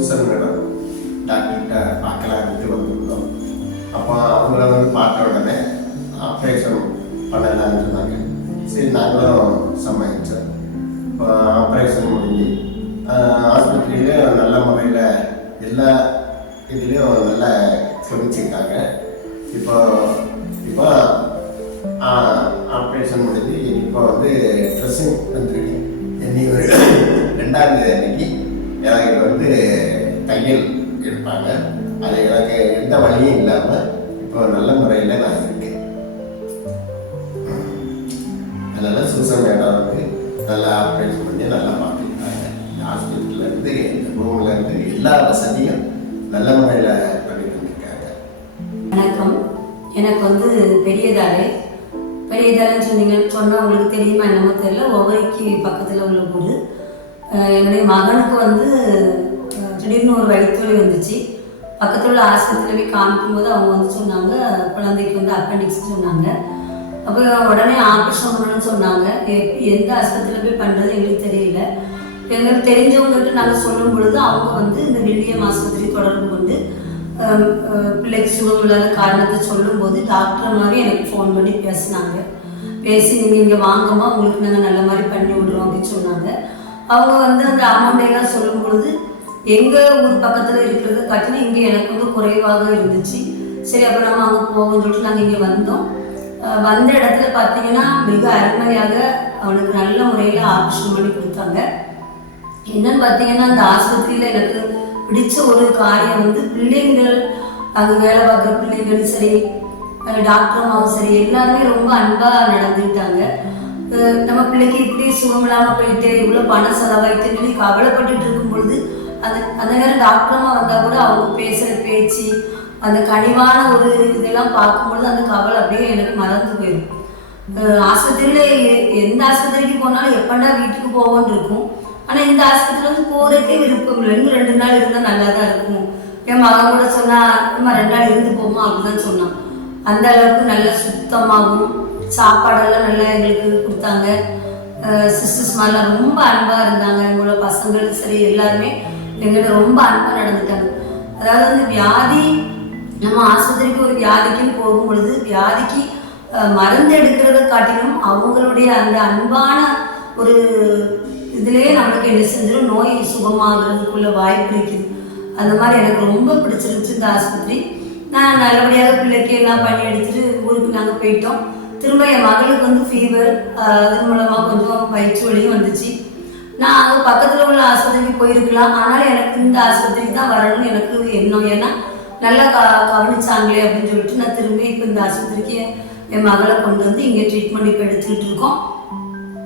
Susan madam டாக்டர்கிட்ட பார்க்கலான்ட்டு வந்திருந்தோம். அப்போ அவங்கள பார்த்த உடனே ஆப்ரேஷன் பண்ணலான்னு இருந்தாங்க. சரி, நாங்களும் சமாளித்தோம். இப்போ ஆப்ரேஷன் முடிஞ்சு ஆஸ்பத்திரியிலையும் நல்ல முறையில் எல்லா இதுலேயும் நல்லா கவனிச்சிருக்காங்க. இப்போ இப்போ ஆப்ரேஷன் முடிஞ்சு இப்போ ட்ரெஸ்ஸிங் வந்துருக்கு. இன்னைக்கு ஒரு 2ஆம் தேதி அன்னைக்கு எனக்கு தையல் எடுப்பாங்க. அது எனக்கு எந்த வழியும் இல்லாமல் இப்போ நல்ல முறையில் நான் இருக்கேன். அதனால் சூசன் மேடம் நல்லா ஆப்ரேஷன் பண்ணி நல்லா பார்த்துக்கிட்டாங்க. இந்த ஹாஸ்பிட்டல்லேருந்து இந்த ரூம்லேருந்து எல்லா வசதியும் நல்ல முறையில் பண்ணிட்டு வந்துருக்காங்க. வணக்கம். எனக்கு பெரியதாலேன்னு சொன்னால் உங்களுக்கு தெரியுமா என்னமோ தெரியல. ஒவ்வொருக்கு பக்கத்தில் உள்ள போது என்னுடைய மகனுக்கு திடீர்னு ஒரு வயிற்று வலி வந்துச்சு. பக்கத்தில் உள்ள ஆஸ்பத்திரியில் போய் காமிக்கும்போது அவங்க சொன்னாங்க குழந்தைக்கு அப்பெண்டிக்ஸ் சொன்னாங்க. அப்போ உடனே ஆப்ரேஷன் பண்ணணும்னு சொன்னாங்க. எந்த ஆஸ்பத்திரியில் போய் பண்ணுறது எங்களுக்கு தெரியல. எங்களுக்கு தெரிஞ்சவங்ககிட்ட நாங்கள் சொல்லும் பொழுது அவங்க இந்த வில்லியம் ஆஸ்பத்திரி தொடர்பு கொண்டு பிள்ளைக்கு சுகம் இல்லாத காரணத்தை சொல்லும்போது டாக்டர் மாதிரி எனக்கு ஃபோன் பண்ணி பேசி நீங்கள் இங்கே வாங்கம்மா, உங்களுக்கு நாங்கள் நல்ல மாதிரி பண்ணி விடுறோம் அப்படின்னு சொன்னாங்க. அவங்க அந்த அமௌண்டையெல்லாம் சொல்லும் பொழுது எங்கள் ஊர் பக்கத்தில் இருக்கிறத காட்டினா இங்கே எனக்கு குறைவாக இருந்துச்சு. சரி, அப்போ நம்ம அங்கே போவோம்னு சொல்லிட்டு நாங்கள் இங்கே வந்தோம். வந்த இடத்துல பார்த்தீங்கன்னா மிக அருமையாக அவனுக்கு நல்ல முறையில் ஆப்ரேஷன் பண்ணி கொடுத்தாங்க. என்னன்னு பார்த்தீங்கன்னா அந்த ஆஸ்பத்திரியில் எனக்கு பிடிச்ச ஒரு காரியம் பிள்ளைங்கள், அங்கே வேலை பார்க்குற பிள்ளைங்களும் சரி, டாக்டருமாவும் சரி, எல்லாருமே ரொம்ப அன்பாக நடந்துக்கிட்டாங்க. நம்ம பிள்ளைக்கு இப்படி சுகம் இல்லாமல் போயிட்டு இவ்வளோ பணம் செலவாயிட்டுன்னு சொல்லி கவலைப்பட்டுட்டு இருக்கும் பொழுது அந்த நேரம் டாக்டரமாக வந்தால் கூட அவங்க பேசுகிற பேச்சு, அந்த கனிவான ஒரு இதெல்லாம் பார்க்கும்பொழுது அந்த கவலை அப்படியே எனக்கு மறந்து போயிடும். ஆஸ்பத்திரியில் எந்த ஆஸ்பத்திரிக்கு போனாலும் எப்பண்டா வீட்டுக்கு போவோன்னு இருக்கும். ஆனால் இந்த ஆஸ்பத்திரியில் போகிறதுக்கே விருப்பம் இல்லை. இன்னும் 2 நாள் இருந்தால் நல்லா தான் இருக்கும். என் மகன் கூட சொன்னால் நம்ம 2 நாள் இருந்து போமா அப்படிதான் சொன்னான். அந்த அளவுக்கு நல்ல சுத்தமாகவும் சாப்பாடெல்லாம் நல்லா எங்களுக்கு கொடுத்தாங்க. சிஸ்டர்ஸ் மாதிரிலாம் ரொம்ப அன்பாக இருந்தாங்க. எங்களோட பசங்களும் சரி எல்லாருமே எங்கள்கிட்ட ரொம்ப அன்பாக நடந்துட்டாங்க. அதாவது வியாதி, நம்ம ஆஸ்பத்திரிக்கு ஒரு வியாதிக்குன்னு போகும் பொழுது வியாதிக்கு மருந்து எடுக்கிறத காட்டிலும் அவங்களுடைய அந்த அன்பான ஒரு இதுலேயே நம்மளுக்கு என்ன செஞ்சிடும், நோய் சுகமாகிறதுக்குள்ள வாய்ப்பு இருக்குது. அந்த மாதிரி எனக்கு ரொம்ப பிடிச்சிருந்துச்சு இந்த ஆஸ்பத்திரி. நான் நல்லபடியாக பிள்ளைக்கு எல்லாம் பண்ணி எடுத்துட்டு ஊருக்கு நாங்கள் போயிட்டோம். திரும்ப என் மகளுக்கு ஃபீவர், அது மூலமாக கொஞ்சம் வயிற்று வலியும் வந்துச்சு. நான் அங்கே பக்கத்தில் உள்ள ஆஸ்பத்திரிக்கு போயிருக்கலாம். ஆனாலும் எனக்கு இந்த ஆஸ்பத்திரிக்கு தான் வரணும்னு எனக்கு எண்ணம். ஏன்னா நல்லா கவனிச்சாங்களே அப்படின்னு சொல்லிட்டு நான் திரும்பி இப்போ இந்த ஆஸ்பத்திரிக்கு என் மகளை கொண்டு இங்கே ட்ரீட்மெண்ட் இப்போ எடுத்துக்கிட்டு இருக்கோம்.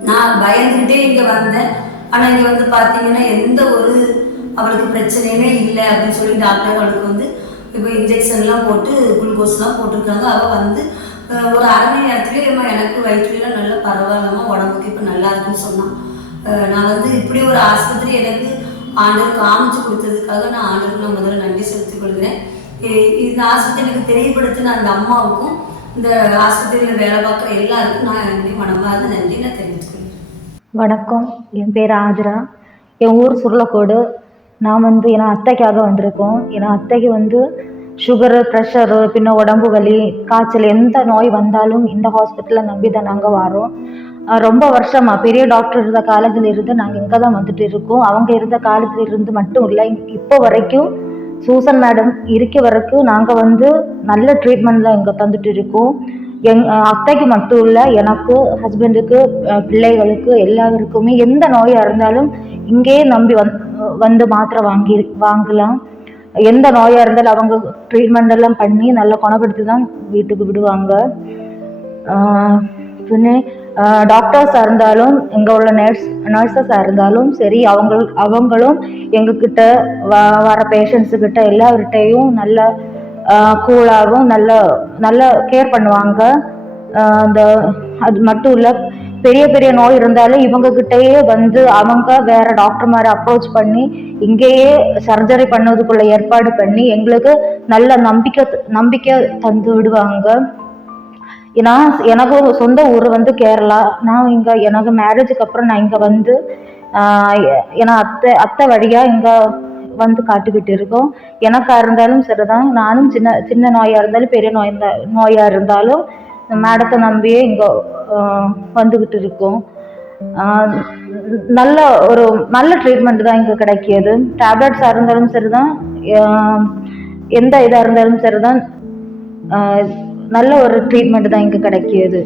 நான் பயந்துக்கிட்டே இங்கே வந்தேன். ஆனால் இங்கே பார்த்தீங்கன்னா எந்த ஒரு அவளுக்கு பிரச்சனையுமே இல்லை அப்படின்னு சொல்லி டாக்டர் அவளுக்கு இப்போ இன்ஜெக்ஷன்லாம் போட்டு குளுக்கோஸ்லாம் போட்டிருக்காங்க. அவள் ஒரு 1/2 மணி நேரத்துலேயே எனக்கு வயிற்றுலாம் நல்லா பரவாயில்லாம உடம்புக்கு இப்போ நல்லா இருக்குன்னு சொன்னான். நான் இப்படி ஒரு ஆஸ்பத்திரி எனக்கு ஆண்டவர் காமிச்சு கொடுத்ததுக்காக நான் ஆண்டவருக்கு நான் முதல்ல நன்றி செலுத்திக் கொள்கிறேன். இந்த ஆஸ்பத்திரி எனக்கு தெரியப்படுத்தின அந்த அம்மாவுக்கும் இந்த ஆஸ்பத்திரியில் வேலை பார்க்குற எல்லாருக்கும் நான் என்னுடைய மனமார்ந்த நன்றி நான் தெரிவித்துக்கொள்கிறேன். வணக்கம், என் பேர் ஆதிரா. என் ஊர் சுருளக்கோடு. நான் என் அத்தைக்காக வந்திருக்கோம். என் அத்தைக்கு சுகரு, ப்ரெஷரு, பின்ன உடம்பு வலி, காய்ச்சல், எந்த நோய் வந்தாலும் இந்த ஹாஸ்பிட்டலை நம்பி தான் நாங்கள் வரோம். ரொம்ப வருஷமாக பெரிய டாக்டர் இருந்த காலத்தில் இருந்து நாங்கள் இங்கே தான் வந்துட்டு இருக்கோம். அவங்க இருந்த காலத்தில் இருந்து மட்டும் இல்லை, இப்போ வரைக்கும் சூசன் மேடம் இருக்க வரைக்கும் நாங்கள் நல்ல ட்ரீட்மெண்ட்லாம் இங்கே தந்துட்டு இருக்கோம். அத்தைக்கு மட்டும் இல்லை, எனக்கு, ஹஸ்பண்டுக்கு, பிள்ளைகளுக்கு எல்லாருக்குமே எந்த நோயாக இருந்தாலும் இங்கேயே நம்பி மாத்திரை வாங்கலாம். எந்த நோயாக இருந்தாலும் அவங்க ட்ரீட்மெண்ட் எல்லாம் பண்ணி நல்லா குணப்படுத்தி தான் வீட்டுக்கு விடுவாங்க. பின்ன டாக்டர்ஸாக இருந்தாலும் இங்கே உள்ள நர்ஸஸாக இருந்தாலும் சரி, அவங்களும் எங்ககிட்ட வர பேஷண்ட்ஸுக்கிட்ட எல்லார்கிட்டையும் நல்ல கூலாகவும் நல்ல கேர் பண்ணுவாங்க. அது மட்டும் இல்லை, பெரிய பெரிய நோய் இருந்தாலும் இவங்ககிட்டயே அவங்க வேற டாக்டர் மாதிரி அப்ரோச் பண்ணி இங்கேயே சர்ஜரி பண்ணதுக்குள்ள ஏற்பாடு பண்ணி எங்களுக்கு நல்ல நம்பிக்கை தந்து விடுவாங்க. எனக்கு சொந்த ஊர் கேரளா. நான் எனக்கு மேரேஜுக்கு அப்புறம் நான் இங்கே ஏன்னா அத்தை வழியாக இங்கே வந்து காட்டிக்கிட்டு இருக்கோம். எனக்கா இருந்தாலும் சரிதான், நானும் சின்ன சின்ன நோயாக இருந்தாலும் பெரிய நோயாக இருந்தாலும் மேடத்தை நம்பியே இங்கே வந்துக்கிட்டு இருக்கோம். ஆஹ் நல்ல ஒரு நல்ல ட்ரீட்மெண்ட் தான் இங்கே கிடைக்கிது. டேப்லெட்ஸாக இருந்தாலும் சரிதான், ஆஹ் எந்த இதாக இருந்தாலும் சரிதான், நல்ல ஒரு ட்ரீட்மெண்ட் தான் இங்கே கிடைக்கிது.